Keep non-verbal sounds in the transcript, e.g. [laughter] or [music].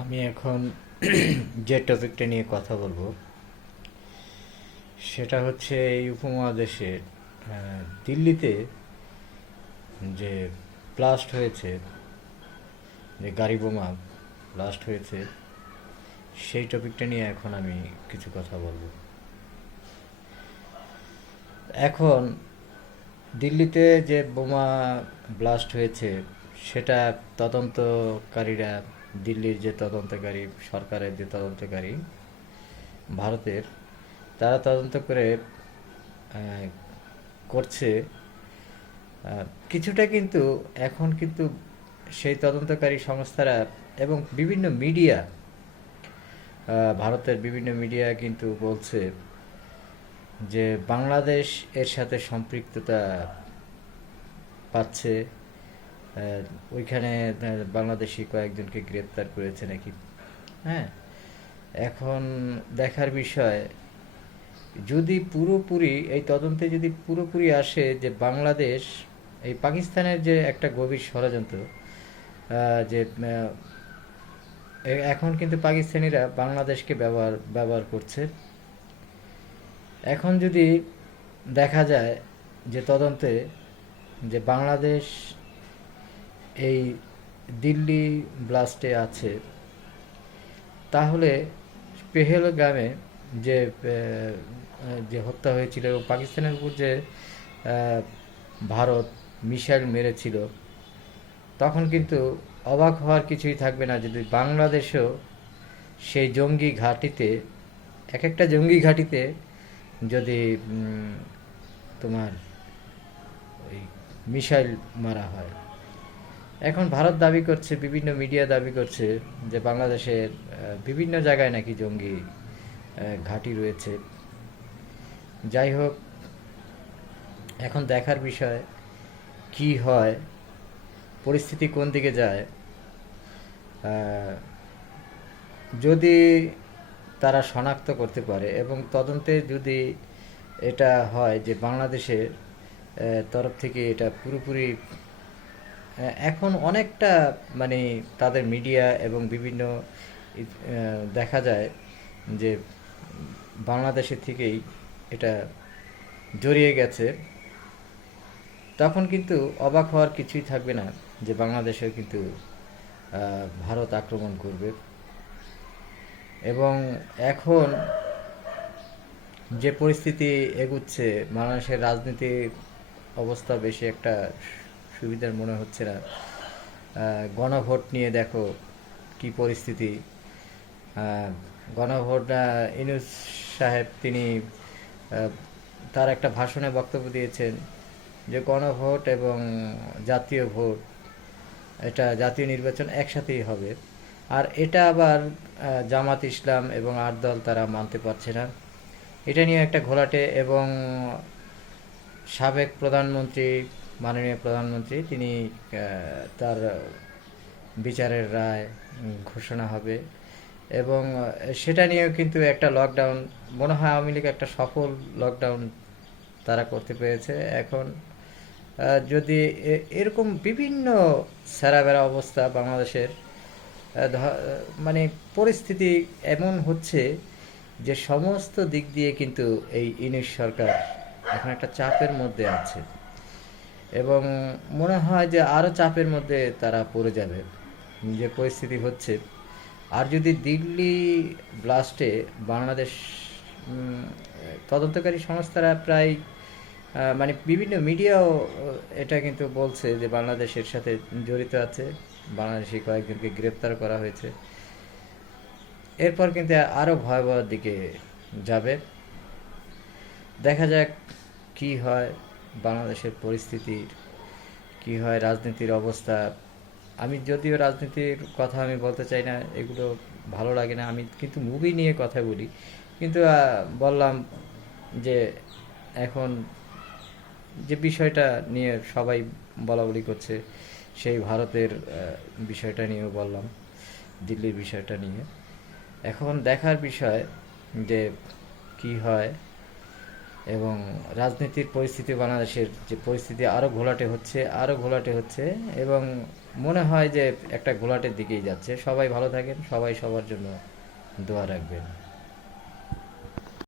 আমি এখন [clears throat] যে টপিকটা নিয়ে কথা বলব, সেটা হচ্ছে এই উপমহাদেশে দিল্লিতে যে ব্লাস্ট হয়েছে, যে গাড়ি বোমা ব্লাস্ট হয়েছে, সেই টপিকটা নিয়ে এখন আমি কিছু কথা বলব। এখন দিল্লিতে যে বোমা ব্লাস্ট হয়েছে, সেটা তদন্তকারীরা দিল্লির যে তদন্তকারী, সরকারের যে তদন্তকারী, ভারতের, তারা তদন্ত করে করছে। কিছুটা কিন্তু এখন কিন্তু সেই তদন্তকারী সংস্থারা এবং বিভিন্ন মিডিয়া ভারতের বিভিন্ন মিডিয়া কিন্তু বলছে যে বাংলাদেশ এর সাথে সম্পৃক্ততা পাচ্ছে। ওইখানে বাংলাদেশি কয়েকজনকে গ্রেপ্তার করেছে নাকি? হ্যাঁ। এখন দেখার বিষয়, যদি পুরোপুরি, এই তদন্তে যদি পুরোপুরি আসে যে বাংলাদেশ, এই পাকিস্তানের যে একটা গভীর ষড়যন্ত্র যে এখন কিন্তু পাকিস্তানিরা বাংলাদেশকে ব্যবহার ব্যবহার করছে। এখন যদি দেখা যায় যে তদন্তে যে বাংলাদেশ এই দিল্লি ব্লাস্টে আছে, তাহলে পেহেলগামে যে যে হত্যা হয়েছিল এবং পাকিস্তানের উপর যে ভারত মিসাইল মেরেছিল, তখন কিন্তু অবাক হওয়ার কিছুই থাকবে না যদি বাংলাদেশও সেই জঙ্গি ঘাঁটিতে এক একটা জঙ্গি ঘাঁটিতে যদি তোমার ওই মিসাইল মারা হয়। এখন ভারত দাবি করছে, বিভিন্ন মিডিয়া দাবি করছে যে বাংলাদেশের বিভিন্ন জায়গায় নাকি জঙ্গি ঘাঁটি রয়েছে। যাই হোক, এখন দেখার বিষয়, কি হয়, পরিস্থিতি কোন দিকে যায় যদি তারা শনাক্ত করতে পারে এবং তদন্তে যদি এটা হয় যে বাংলাদেশের তরফ থেকে এটা পুরোপুরি এখন অনেকটা মানে তাদের মিডিয়া এবং বিভিন্ন দেখা যায় যে বাংলাদেশের থেকেই এটা জড়িয়ে গেছে। তখন কিন্তু অবাক হওয়ার কিছুই থাকবে না যে বাংলাদেশেও কিন্তু ভারত আক্রমণ করবে। এবং এখন যে পরিস্থিতি এগুচ্ছে, বাংলাদেশের রাজনীতির অবস্থা বেশি একটা সুবিধার মনে হচ্ছে না। গণভোট নিয়ে দেখো কি পরিস্থিতি। গণভোট ইনুস সাহেব তিনি তার একটা ভাষণে বক্তব্য দিয়েছেন যে গণভোট এবং জাতীয় ভোট, এটা জাতীয় নির্বাচন একসাথেই হবে। আর এটা আবার জামাত ইসলাম এবং আট দল তারা মানতে পারছে না। এটা নিয়ে একটা ঘোলাটে এবং সাবেক প্রধানমন্ত্রী মাননীয় প্রধানমন্ত্রী, তিনি তার বিচারের রায় ঘোষণা হবে। এবং সেটা নিয়েও কিন্তু একটা লকডাউন মনে হয় আওয়ামী লীগ একটা সফল লকডাউন তারা করতে পেরেছে। এখন যদি এরকম বিভিন্ন স্যারাবেরা অবস্থা বাংলাদেশের মানে পরিস্থিতি এমন হচ্ছে যে সমস্ত দিক দিয়ে কিন্তু এই ইনিশ সরকার এখন একটা চাপের মধ্যে আছে। এবং মনে হয় যে আরও চাপের মধ্যে তারা পড়ে যাবে। যে পরিস্থিতি হচ্ছে। আর যদি দিল্লি ব্লাস্টে বাংলাদেশ তদন্তকারী সংস্থারা প্রায় মানে বিভিন্ন মিডিয়াও এটা কিন্তু বলছে যে বাংলাদেশের সাথে জড়িত আছে। বাংলাদেশি কয়েকজনকে গ্রেপ্তার করা হয়েছে। এরপর কিন্তু আরও ভয়াবহ দিকে যাবে। দেখা যাক কি হয়। বাংলাদেশের পরিস্থিতির কি হয়, রাজনীতির অবস্থা। আমি যদিও রাজনীতির কথা আমি বলতে চাই না, এগুলো ভালো লাগে না। আমি কিন্তু মুভি নিয়ে কথা বলি। কিন্তু বললাম যে এখন যে বিষয়টা নিয়ে সবাই বলা বলি করছে, সেই ভারতের বিষয়টা নিয়েও বললাম, দিল্লির বিষয়টা নিয়ে। এখন দেখার বিষয় যে কি হয় এবং রাজনীতির পরিস্থিতি বাংলাদেশের যে পরিস্থিতি আরও ঘোলাটে হচ্ছে আরও ঘোলাটে হচ্ছে এবং মনে হয় যে একটা ঘোলাটের দিকেই যাচ্ছে। সবাই ভালো থাকেন, সবাই সবার জন্য দোয়া রাখবেন।